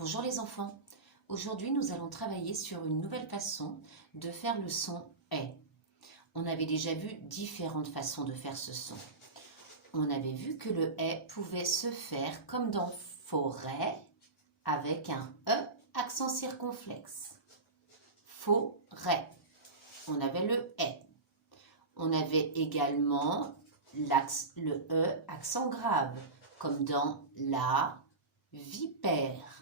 Bonjour les enfants, aujourd'hui nous allons travailler sur une nouvelle façon de faire le son « est ». On avait déjà vu différentes façons de faire ce son. On avait vu que le « est » pouvait se faire comme dans « forêt » avec un « e » accent circonflexe. Forêt, on avait le « est ». On avait également le « e » accent grave, comme dans la vipère.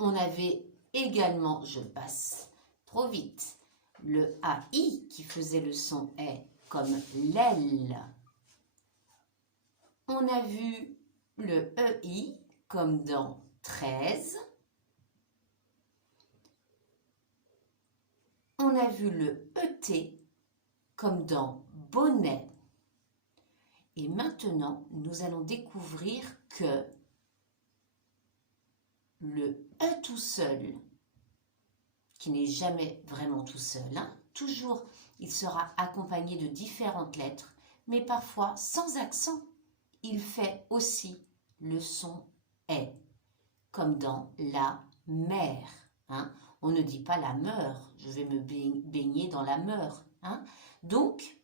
On avait également, je passe trop vite, le AI qui faisait le son « est » comme l'aile. On a vu le EI comme dans 13. On a vu le ET comme dans bonnet. Et maintenant, nous allons découvrir que le E tout seul, qui n'est jamais vraiment tout seul, toujours il sera accompagné de différentes lettres, mais parfois sans accent. Il fait aussi le son « est », comme dans la mer. On ne dit pas la meur, je vais me baigner dans la meur. Donc,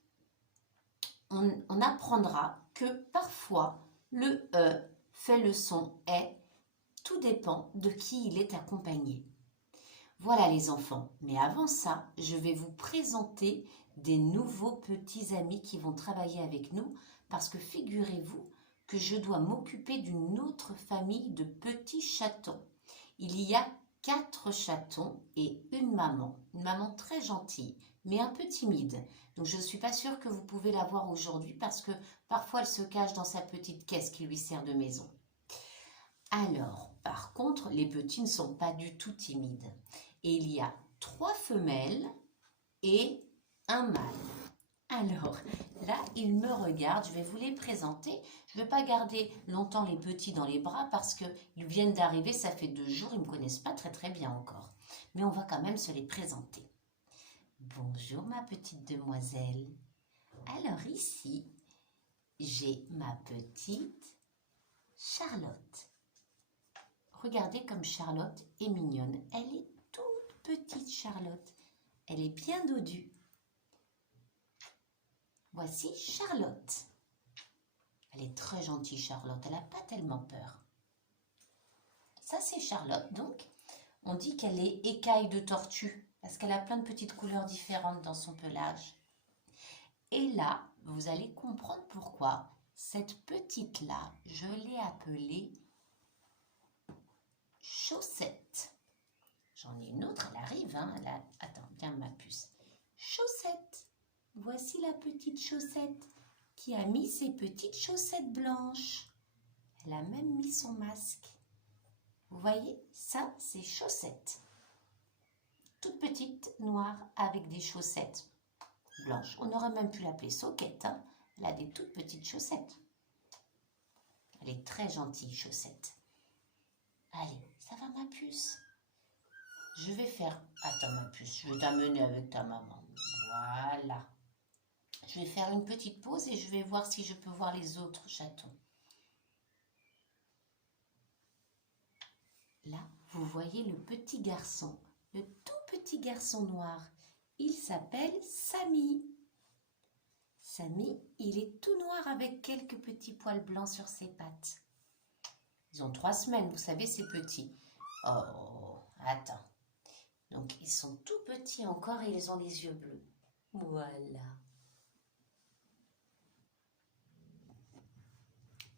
on apprendra que parfois le « e » fait le son « est », tout dépend de qui il est accompagné. Voilà les enfants, mais avant ça, je vais vous présenter des nouveaux petits amis qui vont travailler avec nous parce que figurez-vous que je dois m'occuper d'une autre famille de petits chatons. Il y a 4 chatons et une maman très gentille, mais un peu timide. Donc je ne suis pas sûre que vous pouvez la voir aujourd'hui parce que parfois elle se cache dans sa petite caisse qui lui sert de maison. Alors, par contre, les petits ne sont pas du tout timides. Et il y a 3 femelles et un mâle. Alors, là, ils me regardent, je vais vous les présenter. Je ne vais pas garder longtemps les petits dans les bras parce qu'ils viennent d'arriver, ça fait 2 jours, ils ne me connaissent pas très bien encore. Mais on va quand même se les présenter. Bonjour ma petite demoiselle. Alors ici, j'ai ma petite Charlotte. Regardez comme Charlotte est mignonne. Elle est toute petite Charlotte. Elle est bien dodue. Voici Charlotte. Elle est très gentille Charlotte. Elle n'a pas tellement peur. Ça c'est Charlotte donc. On dit qu'elle est écaille de tortue parce qu'elle a plein de petites couleurs différentes dans son pelage. Et là, vous allez comprendre pourquoi cette petite-là, je l'ai appelée Chaussette. J'en ai une autre, elle arrive. Attends, viens ma puce. Chaussette. Voici la petite Chaussette qui a mis ses petites chaussettes blanches. Elle a même mis son masque. Vous voyez, ça c'est Chaussette. Toute petite, noire, avec des chaussettes blanches. On aurait même pu l'appeler Soquette. Elle a des toutes petites chaussettes. Elle est très gentille, Chaussette. Allez, ça va ma puce? Je vais faire... Attends ma puce, je vais t'amener avec ta maman. Voilà. Je vais faire une petite pause et je vais voir si je peux voir les autres chatons. Là, vous voyez le petit garçon, le tout petit garçon noir. Il s'appelle Samy. Samy, il est tout noir avec quelques petits poils blancs sur ses pattes. Ils ont 3 semaines, vous savez, ces petits. Oh, attends. Donc, ils sont tout petits encore et ils ont les yeux bleus. Voilà.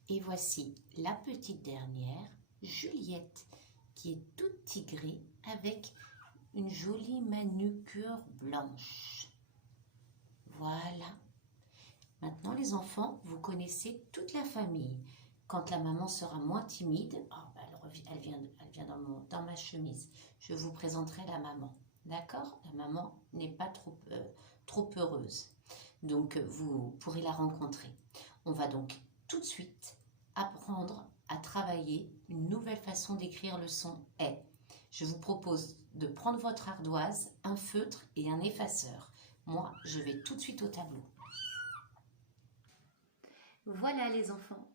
Et voici la petite dernière, Juliette, qui est toute tigrée avec une jolie manucure blanche. Voilà. Maintenant, les enfants, vous connaissez toute la famille. Quand la maman sera moins timide, elle vient dans ma chemise. Je vous présenterai la maman. D'accord? La maman n'est pas trop heureuse. Donc, vous pourrez la rencontrer. On va donc tout de suite apprendre à travailler une nouvelle façon d'écrire le son « est ». Je vous propose de prendre votre ardoise, un feutre et un effaceur. Moi, je vais tout de suite au tableau. Voilà les enfants.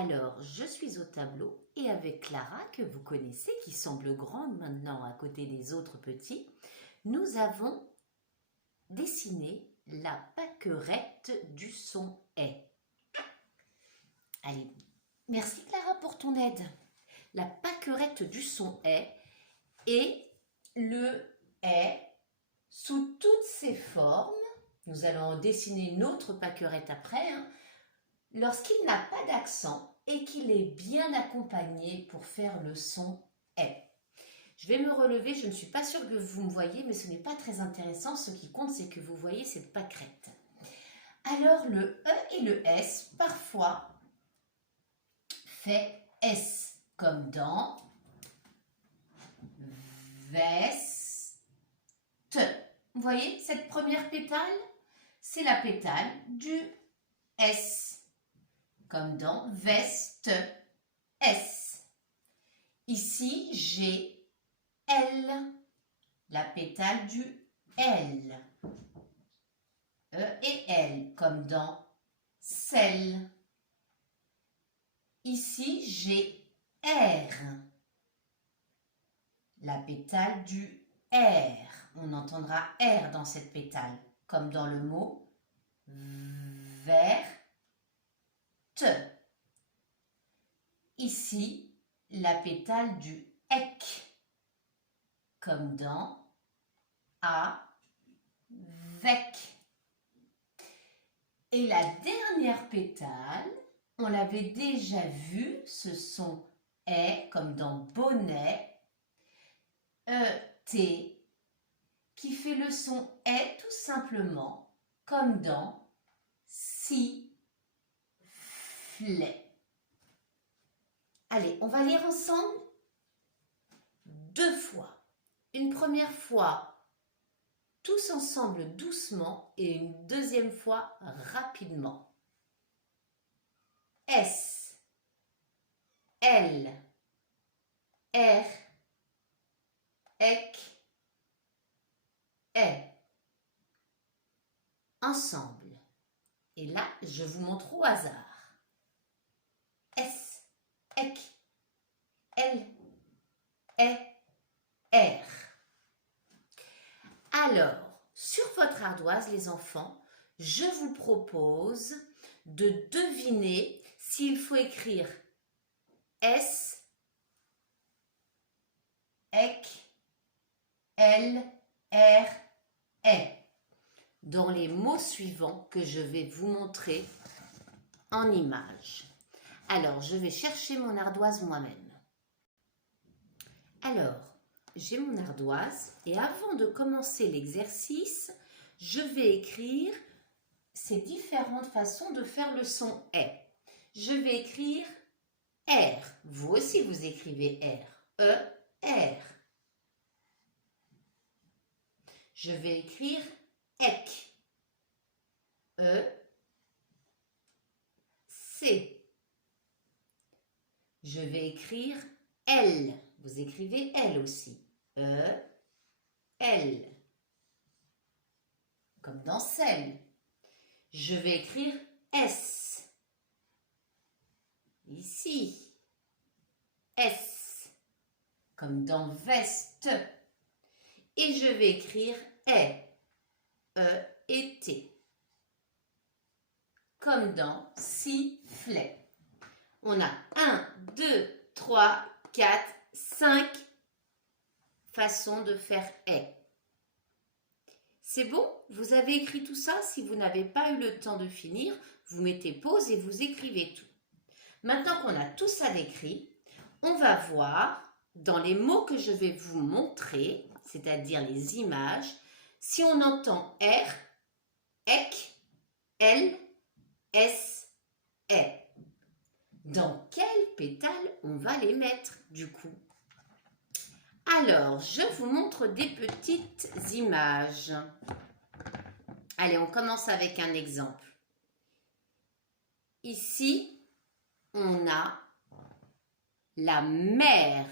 Alors, je suis au tableau et avec Clara, que vous connaissez, qui semble grande maintenant à côté des autres petits, nous avons dessiné la pâquerette du son est. Allez, merci Clara pour ton aide. La pâquerette du son est et le est sous toutes ses formes. Nous allons en dessiner une autre pâquerette après, hein, lorsqu'il n'a pas d'accent et qu'il est bien accompagné pour faire le son est. Je vais me relever, je ne suis pas sûre que vous me voyez, mais ce n'est pas très intéressant. Ce qui compte, c'est que vous voyez cette pâquerette. Alors, le E et le S, parfois, fait S, comme dans veste. Vous voyez, cette première pétale, c'est la pétale du S, comme dans veste, S. Ici, j'ai L, la pétale du L. E et L, comme dans sel. Ici, j'ai R, la pétale du R. On entendra R dans cette pétale, comme dans le mot verte. Ici, la pétale du EC, comme dans avec. Et la dernière pétale, on l'avait déjà vu, ce son est, comme dans bonnet, E-T, qui fait le son est tout simplement, comme dans sifflet. Allez, on va lire ensemble 2 fois. Une première fois, tous ensemble doucement, et une deuxième fois rapidement. S, L, R, EC, E. Ensemble. Et là, je vous montre au hasard. S, EC, L, E, R. Alors, sur votre ardoise, les enfants, je vous propose de deviner s'il faut écrire S, EC, L, R, E dans les mots suivants que je vais vous montrer en image. Alors, je vais chercher mon ardoise moi-même. Alors, j'ai mon ardoise et avant de commencer l'exercice, je vais écrire ces différentes façons de faire le son est. Je vais écrire R. Vous aussi, vous écrivez R. E, R. Je vais écrire EC. E, C. Je vais écrire L. Vous écrivez L aussi. E, L. Comme dans sel. Je vais écrire S. Ici. S. Comme dans veste. Et je vais écrire E. E et T. Comme dans sifflet. On a 1, 2, 3, 4, 5 façons de faire est. C'est bon? Vous avez écrit tout ça? Si vous n'avez pas eu le temps de finir, vous mettez pause et vous écrivez tout. Maintenant qu'on a tout ça décrit, on va voir dans les mots que je vais vous montrer, c'est-à-dire les images, si on entend R, EC, L, S, E. Dans quelle pétale on va les mettre du coup? Alors, je vous montre des petites images. Allez, on commence avec un exemple. Ici, on a la mer,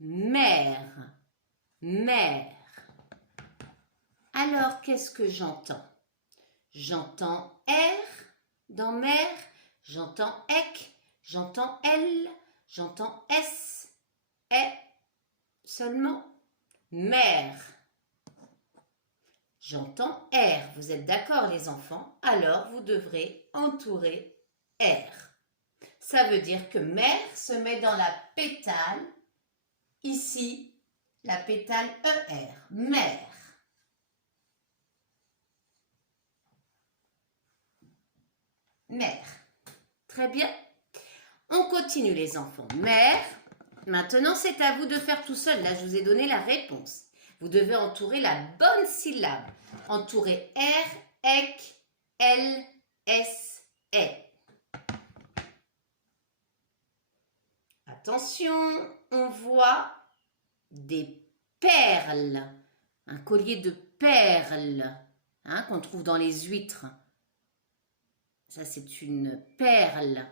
mer, mer. Alors, qu'est-ce que j'entends? J'entends R dans mer, j'entends EC, J'entends L, j'entends S, E seulement. Mère. J'entends R. Vous êtes d'accord les enfants? Alors vous devrez entourer R. Ça veut dire que mère se met dans la pétale, ici, la pétale ER. Mère. Mère. Très bien. On continue les enfants. Mère. Maintenant, c'est à vous de faire tout seul. Là, je vous ai donné la réponse. Vous devez entourer la bonne syllabe. Entourer R, EC, L, S, E. Attention, on voit des perles. Un collier de perles qu'on trouve dans les huîtres. Ça, c'est une perle.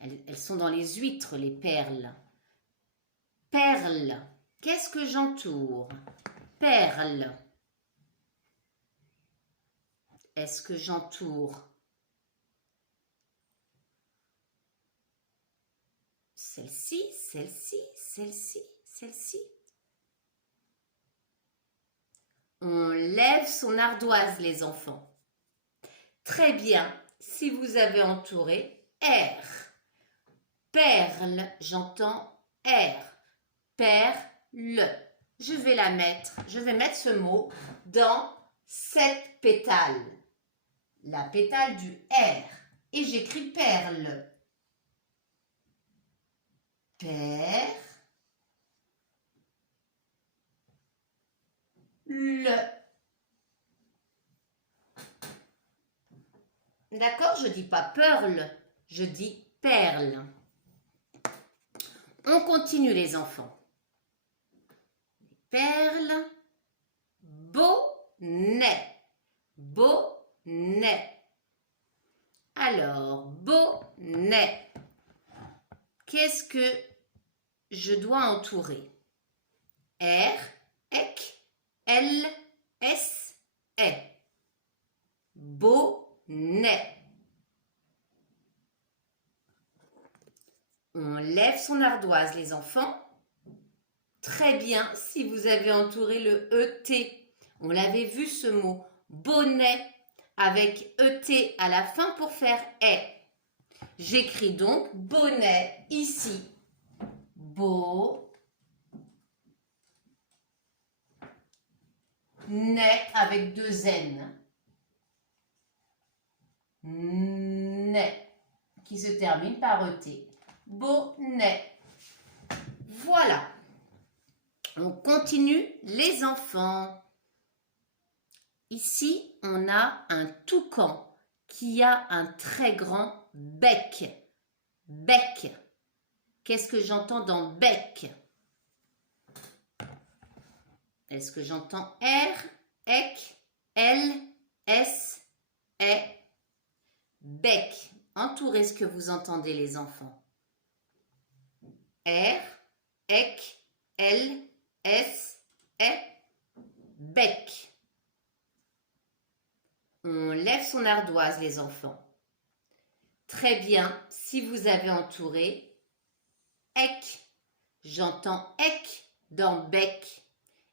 Elles sont dans les huîtres, les perles. Perle. Qu'est-ce que j'entoure? Perle. Est-ce que j'entoure celle-ci, celle-ci, celle-ci, celle-ci? On lève son ardoise, les enfants. Très bien. Si vous avez entouré R. Perle, j'entends R. Perle. Je vais mettre ce mot dans cette pétale. La pétale du R. Et j'écris perle. Perle. D'accord? Je dis pas pearl, je dis perle. On continue les enfants. Perle. Bonnet. Bonnet. Alors, bonnet. Qu'est-ce que je dois entourer? R, EC, L, S, E. Bonnet. On lève son ardoise, les enfants. Très bien, si vous avez entouré le ET. On l'avait vu ce mot, bonnet, avec ET à la fin pour faire E. J'écris donc bonnet ici. Beau. Net avec deux N. Net. Qui se termine par ET. Bonnet. Voilà. On continue les enfants. Ici, on a un toucan qui a un très grand bec. Bec. Qu'est-ce que j'entends dans bec? Est-ce que j'entends R, EC, L, S, E? Bec. Entourez ce que vous entendez les enfants. R, EC, L, S, E. Bec. On lève son ardoise, les enfants. Très bien, si vous avez entouré EC, j'entends EC dans bec.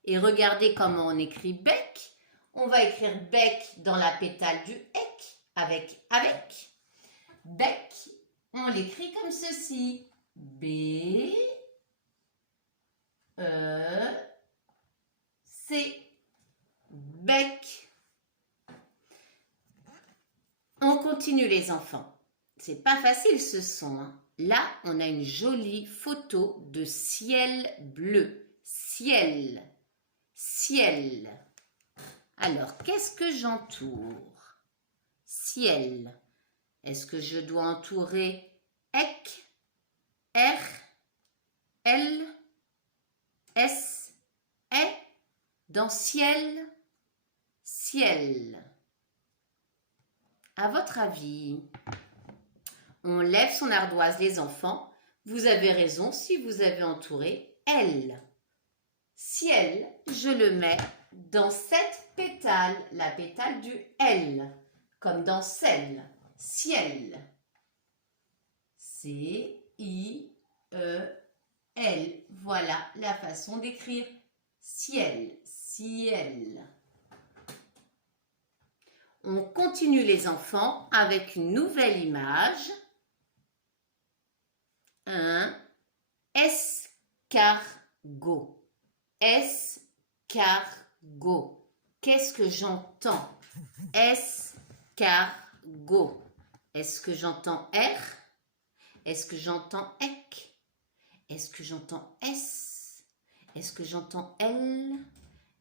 Et regardez comment on écrit bec. On va écrire bec dans la pétale du EC, avec. Bec, on l'écrit comme ceci. B, E, C. Bec. On continue les enfants. C'est pas facile ce son. Là, on a une jolie photo de ciel bleu. Ciel. Ciel. Alors, qu'est-ce que j'entoure? Ciel. Est-ce que je dois entourer EC, R, L, S, E dans ciel? Ciel. À votre avis, on lève son ardoise, les enfants. Vous avez raison si vous avez entouré L. Ciel, je le mets dans cette pétale, la pétale du L, comme dans celle. Ciel. C-I-E-L. Voilà la façon d'écrire ciel, ciel. On continue les enfants avec une nouvelle image. Un escargot. Escargot. Qu'est-ce que j'entends? Escargot. Est-ce que j'entends R? Est-ce que j'entends EC? Est-ce que j'entends S? Est-ce que j'entends L?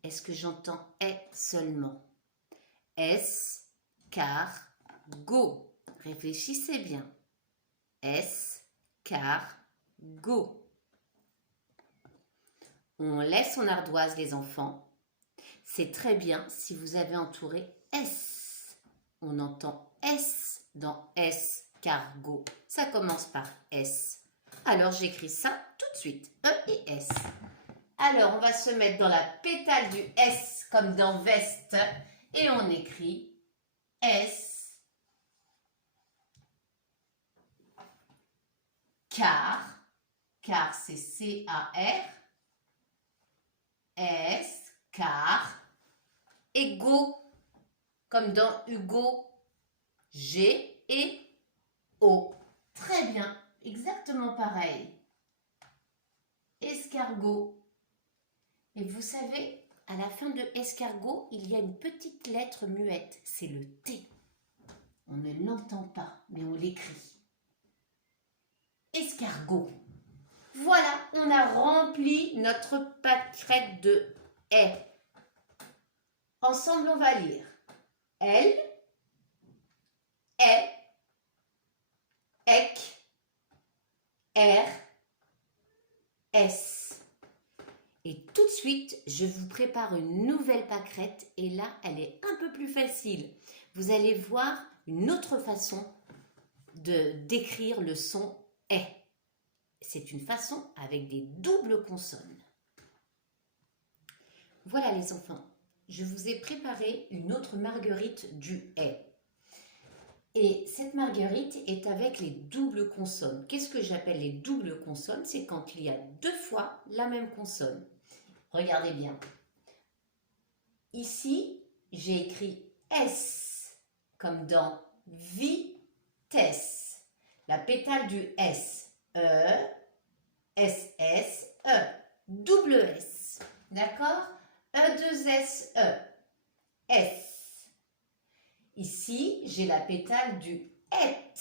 Est-ce que j'entends E seulement? Escargot. Réfléchissez bien. Escargot. On laisse son ardoise, les enfants. C'est très bien si vous avez entouré S. On entend S dans escargot. Ça commence par S. Alors, j'écris ça tout de suite. E et S. Alors, on va se mettre dans la pétale du S comme dans veste. Et on écrit S. Car c'est C-A-R. S, car. Égaux, comme dans Hugo. G et O. Très bien, exactement pareil. Escargot. Et vous savez, à la fin de escargot, il y a une petite lettre muette. C'est le T. On ne l'entend pas, mais on l'écrit. Escargot. Voilà, on a rempli notre pâquerette de haies. Ensemble, on va lire L, E, EC, R, S. Et tout de suite, je vous prépare une nouvelle pâquerette et là, elle est un peu plus facile. Vous allez voir une autre façon d'écrire le son E. C'est une façon avec des doubles consonnes. Voilà les enfants, je vous ai préparé une autre marguerite du E. Et cette marguerite est avec les doubles consonnes. Qu'est-ce que j'appelle les doubles consonnes? C'est quand il y a deux fois la même consonne. Regardez bien. Ici, j'ai écrit S, comme dans vitesse. La pétale du S, E, S, S, E, double S. D'accord? E, 2 S, E, S. Ici, j'ai la pétale du ET.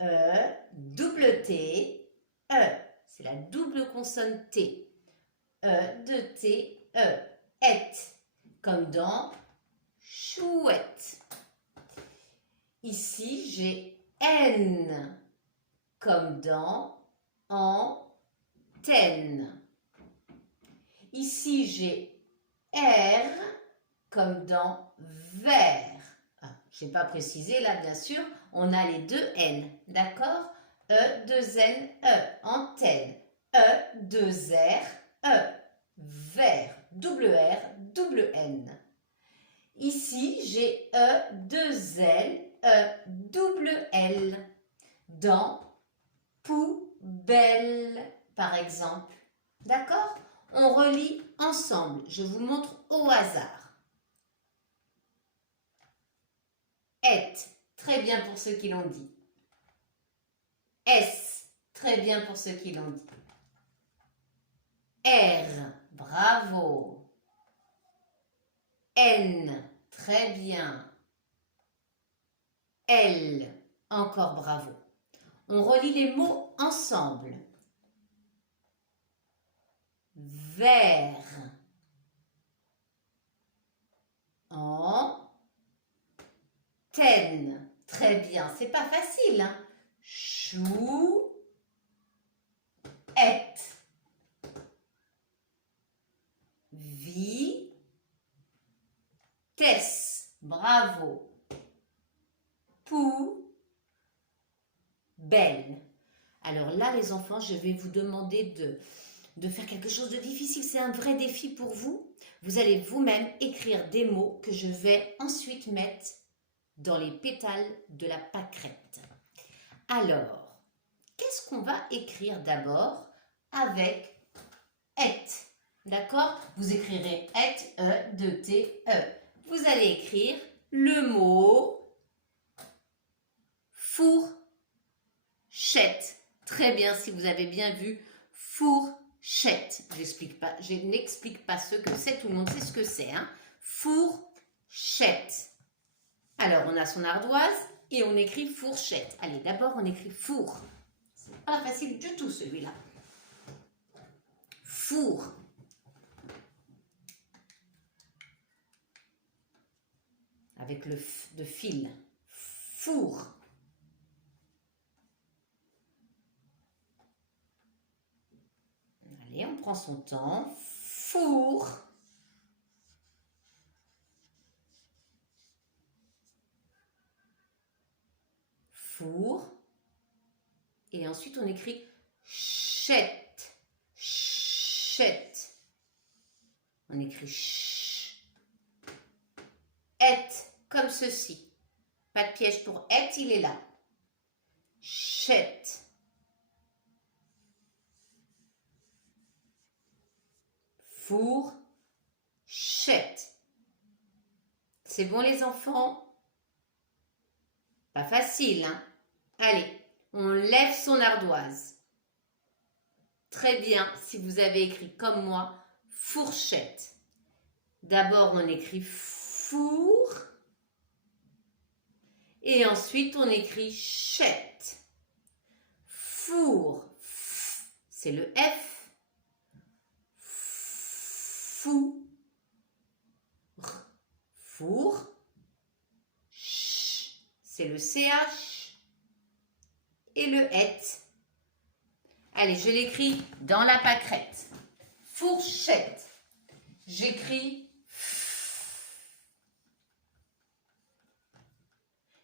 E, double T, E. C'est la double consonne T. E, 2 T, E. Et. Comme dans chouette. Ici, j'ai N. Comme dans antenne. Ici, j'ai R. Comme dans verre. Je n'ai pas précisé là, bien sûr, on a les deux N, d'accord? E, 2 N, E, antenne. E, 2 R, E, verre, double R, double N. Ici, j'ai E, 2 L, E, double L. Dans poubelle, par exemple. D'accord? On relit ensemble. Je vous montre au hasard. Et, très bien pour ceux qui l'ont dit. S, très bien pour ceux qui l'ont dit. R, bravo. N, très bien. L, encore bravo. On relit les mots ensemble. Vert. Antenne. Très bien. C'est pas facile, hein? Chouette. Vitesse. Bravo. Poubelle. Alors là, les enfants, je vais vous demander de faire quelque chose de difficile. C'est un vrai défi pour vous. Vous allez vous-même écrire des mots que je vais ensuite mettre dans les pétales de la pâquerette. Alors, qu'est-ce qu'on va écrire d'abord avec et? D'accord? Vous écrirez et, e, de, t, e. Vous allez écrire le mot fourchette. Très bien, si vous avez bien vu, fourchette. Je n'explique pas ce que c'est, tout le monde sait ce que c'est. Hein? Fourchette. Alors, on a son ardoise et on écrit fourchette. Allez, d'abord, on écrit four. C'est pas facile du tout, celui-là. Four. Avec le f de fil. Four. Allez, on prend son temps. Four. Four. Et ensuite, on écrit chette. Chette. On écrit ch. Et, comme ceci. Pas de piège pour et, il est là. Chette. Fourchette. C'est bon les enfants? Pas facile, hein? Allez, on lève son ardoise. Très bien, si vous avez écrit comme moi, fourchette. D'abord, on écrit four. Et ensuite, on écrit chette. Four. C'est le F. Fou. Four. Ch. C'est le CH. Et le et. Allez, je l'écris dans la pâquerette. Fourchette. J'écris f.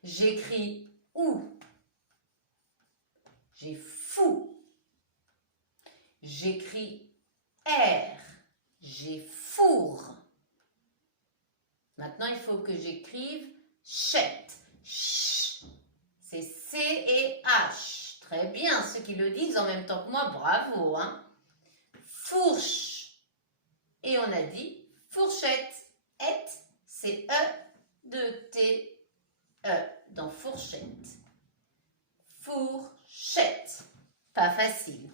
J'écris ou. J'ai fou. J'écris R. J'ai four. Maintenant, il faut que j'écrive chette. Ch. C'est C et H. Très bien, ceux qui le disent en même temps que moi, bravo. Hein? Fourche. Et on a dit fourchette. Et, c'est E de T, E dans fourchette. Fourchette. Pas facile.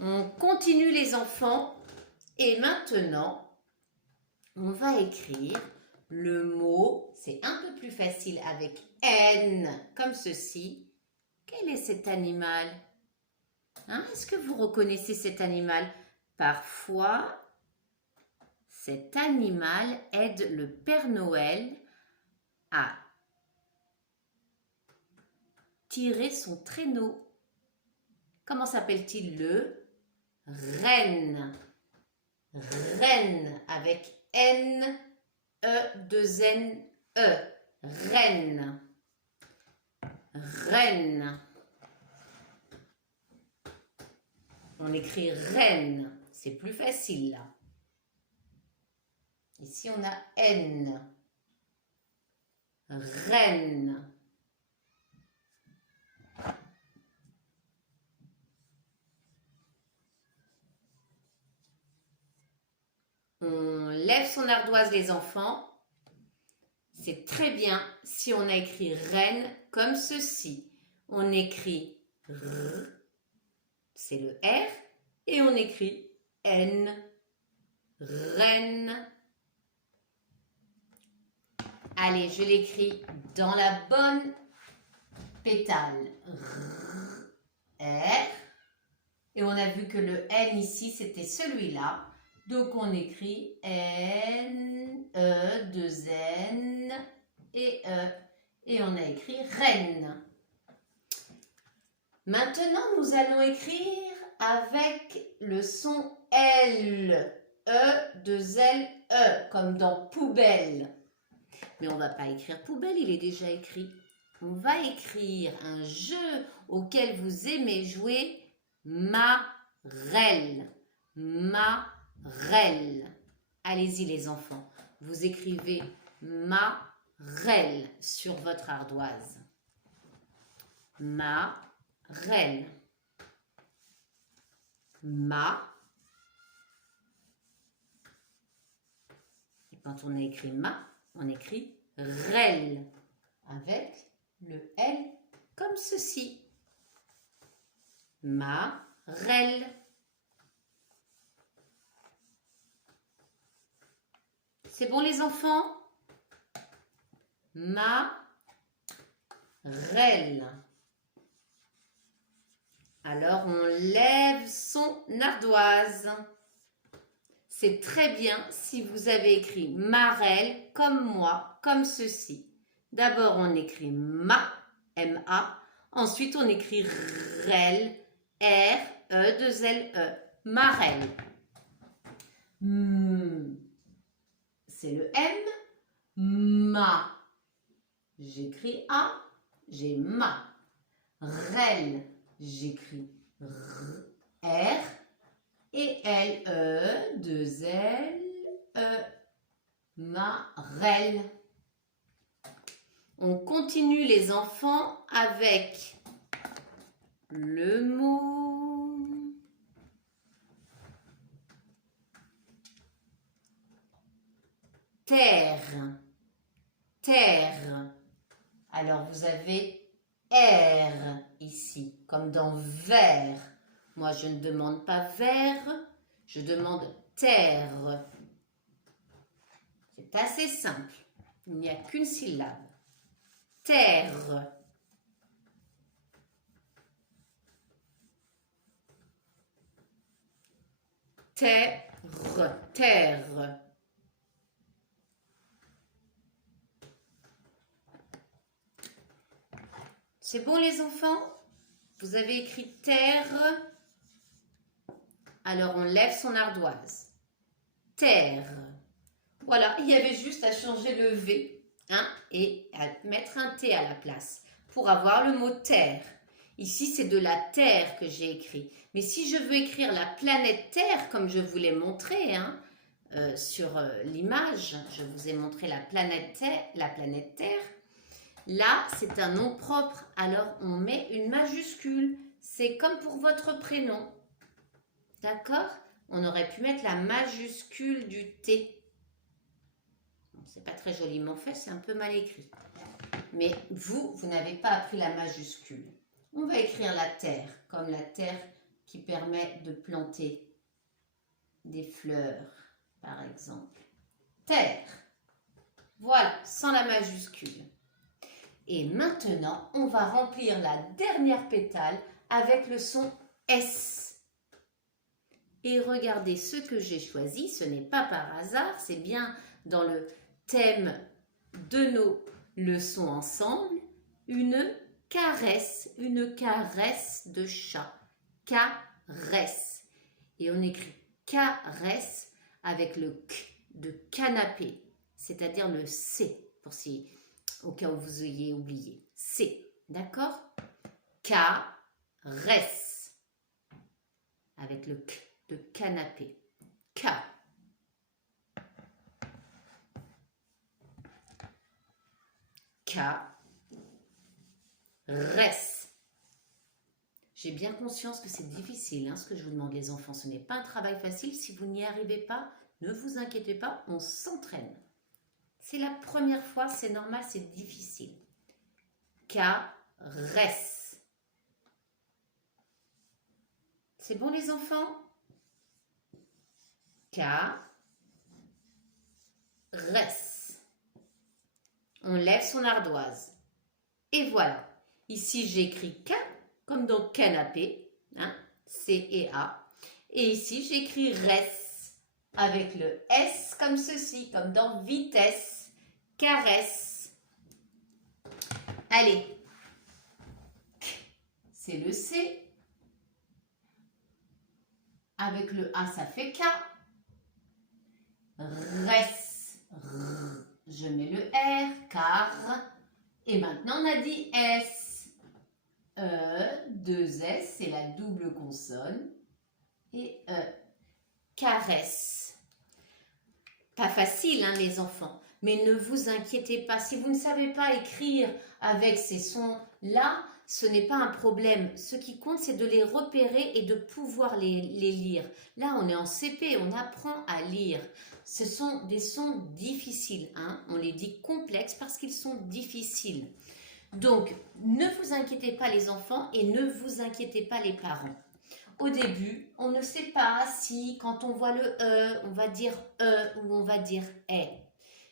On continue les enfants. Et maintenant, on va écrire le mot, c'est un peu plus facile avec N, comme ceci. Quel est cet animal? Hein? Est-ce que vous reconnaissez cet animal? Parfois, cet animal aide le Père Noël à tirer son traîneau. Comment s'appelle-t-il? Le renne. Reine avec N, E, 2 N, E. Reine. Reine. On écrit reine. C'est plus facile là. Ici on a N. Reine. On lève son ardoise les enfants. C'est très bien si on a écrit reine comme ceci. On écrit R, c'est le R, et on écrit N, reine. Allez, je l'écris dans la bonne pétale. R. Et on a vu que le N ici, c'était celui-là. Donc, on écrit N, E, 2 N et E. Et on a écrit reine. Maintenant, nous allons écrire avec le son L. E, 2 L, E, comme dans poubelle. Mais on ne va pas écrire poubelle, il est déjà écrit. On va écrire un jeu auquel vous aimez jouer, Marelle. Marelle. Allez-y les enfants, vous écrivez Marelle sur votre ardoise. Marelle. rel. Ma. Et quand on a écrit ma, on écrit rel avec le L comme ceci. Ma, rel. C'est bon les enfants? Ma, rel. Alors on lève son ardoise. C'est très bien si vous avez écrit marel comme moi, comme ceci. D'abord on écrit ma, M-A. Ensuite on écrit rel, R-E-2-L-E. Marel. C'est le M. Ma. J'écris A. J'ai ma. Rel. J'écris R. Et L-E, 2-L-E. Marel. On continue les enfants avec le mot terre. Terre. Alors vous avez R ici, comme dans verre. Moi je ne demande pas verre, je demande terre. C'est assez simple. Il n'y a qu'une syllabe. Terre. Terre. Terre. C'est bon les enfants? Vous avez écrit terre. Alors on lève son ardoise. Terre. Voilà, il y avait juste à changer le V et à mettre un T à la place pour avoir le mot terre. Ici, c'est de la Terre que j'ai écrit. Mais si je veux écrire la planète Terre, comme je vous l'ai montré sur l'image, je vous ai montré la planète Terre. Là, c'est un nom propre, alors on met une majuscule. C'est comme pour votre prénom. D'accord? On aurait pu mettre la majuscule du T. C'est pas très joliment fait, c'est un peu mal écrit. Mais vous n'avez pas appris la majuscule. On va écrire la terre, comme la terre qui permet de planter des fleurs, par exemple. Terre. Voilà, sans la majuscule. Et maintenant, on va remplir la dernière pétale avec le son S. Et regardez ce que j'ai choisi, ce n'est pas par hasard, c'est bien dans le thème de nos leçons ensemble, une caresse de chat, caresse. Et on écrit caresse avec le K de canapé, c'est-à-dire le C, pour si, au cas où vous ayez oublié. C, d'accord? Caresse, avec le K de canapé. K. Caresse. J'ai bien conscience que c'est difficile, ce que je vous demande les enfants. Ce n'est pas un travail facile. Si vous n'y arrivez pas, ne vous inquiétez pas, on s'entraîne. C'est la première fois, c'est normal, c'est difficile. Caresse. C'est bon les enfants? Caresse. On lève son ardoise. Et voilà. Ici, j'écris K, comme dans canapé, C et A. Et ici, j'écris res, avec le S comme ceci, comme dans vitesse, caresse. Allez. C'est le C. Avec le A, ça fait K. Res. Je mets le R, car. Et maintenant, on a dit S. E, 2 S, c'est la double consonne. Et E. Caresse. Pas facile, les enfants. Mais ne vous inquiétez pas. Si vous ne savez pas écrire avec ces sons-là, ce n'est pas un problème. Ce qui compte, c'est de les repérer et de pouvoir les lire. Là, on est en CP, on apprend à lire. Ce sont des sons difficiles, hein. On les dit complexes parce qu'ils sont difficiles. Donc, ne vous inquiétez pas les enfants et ne vous inquiétez pas les parents. Au début, on ne sait pas si quand on voit le E, on va dire E ou on va dire E.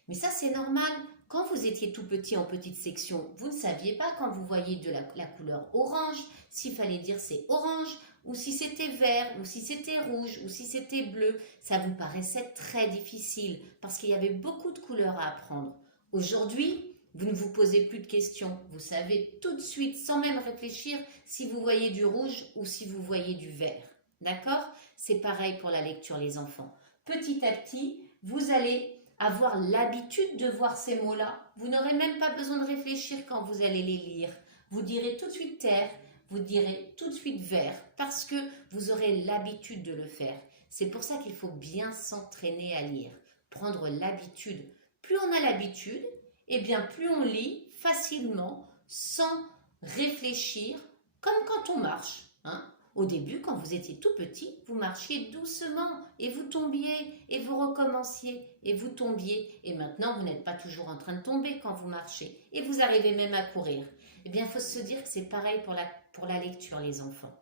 Mais ça, c'est normal. Quand vous étiez tout petit en petite section, vous ne saviez pas quand vous voyez de la couleur orange, s'il fallait dire c'est orange, ou si c'était vert, ou si c'était rouge, ou si c'était bleu. Ça vous paraissait très difficile parce qu'il y avait beaucoup de couleurs à apprendre. Aujourd'hui, vous ne vous posez plus de questions. Vous savez tout de suite, sans même réfléchir, si vous voyez du rouge ou si vous voyez du vert. D'accord? C'est pareil pour la lecture, les enfants. Petit à petit, vous allez avoir l'habitude de voir ces mots-là. Vous n'aurez même pas besoin de réfléchir quand vous allez les lire. Vous direz tout de suite terre, vous direz tout de suite vert, parce que vous aurez l'habitude de le faire. C'est pour ça qu'il faut bien s'entraîner à lire, prendre l'habitude. Plus on a l'habitude, eh bien plus on lit facilement, sans réfléchir, comme quand on marche, hein. Au début, quand vous étiez tout petit, vous marchiez doucement et vous tombiez et vous recommenciez et vous tombiez. Et maintenant, vous n'êtes pas toujours en train de tomber quand vous marchez et vous arrivez même à courir. Eh bien, il faut se dire que c'est pareil pour la lecture, les enfants.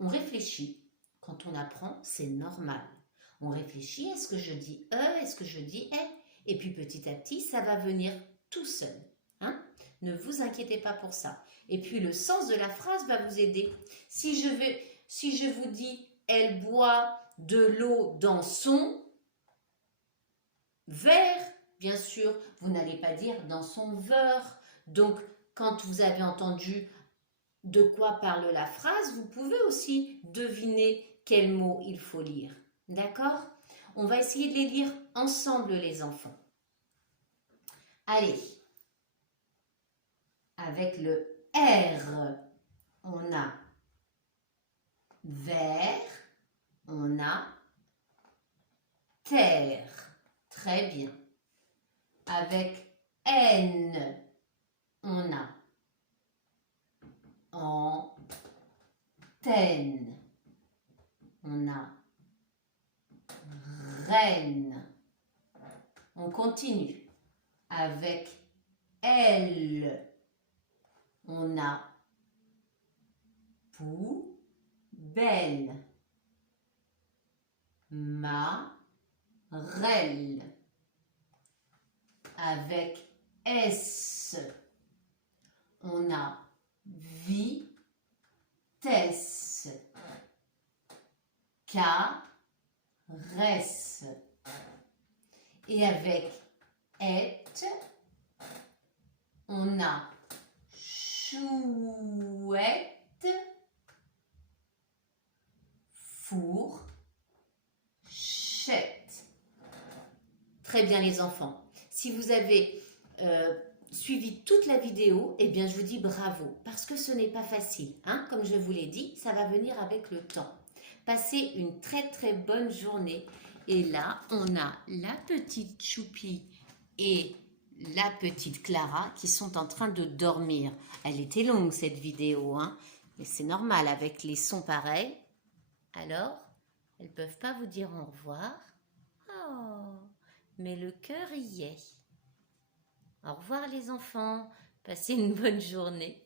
On réfléchit. Quand on apprend, c'est normal. On réfléchit, est-ce que je dis E, est-ce que je dis E? Et puis petit à petit, ça va venir tout seul. Hein? Ne vous inquiétez pas pour ça. Et puis le sens de la phrase va vous aider. Si je vous dis « elle boit de l'eau dans son verre », bien sûr, vous n'allez pas dire « dans son verre ». Donc, quand vous avez entendu de quoi parle la phrase, vous pouvez aussi deviner quel mot il faut lire. D'accord? On va essayer de les lire ensemble, les enfants. Allez, avec le R, on a verre, on a terre. Très bien. Avec N, on a antenne. On a reine. On continue. Avec L, on a poubelle. Marelle. Avec S, on a vitesse. Caresse. Et avec et, on a chouette, fourchette. Très bien les enfants. Si vous avez suivi toute la vidéo, eh bien je vous dis bravo, parce que ce n'est pas facile. Hein? Comme je vous l'ai dit, ça va venir avec le temps. Passez une très très bonne journée. Et là, on a la petite Choupi et la petite Clara qui sont en train de dormir. Elle était longue cette vidéo, hein, mais c'est normal avec les sons pareils. Alors, elles ne peuvent pas vous dire au revoir. Oh, mais le cœur y est. Au revoir les enfants, passez une bonne journée.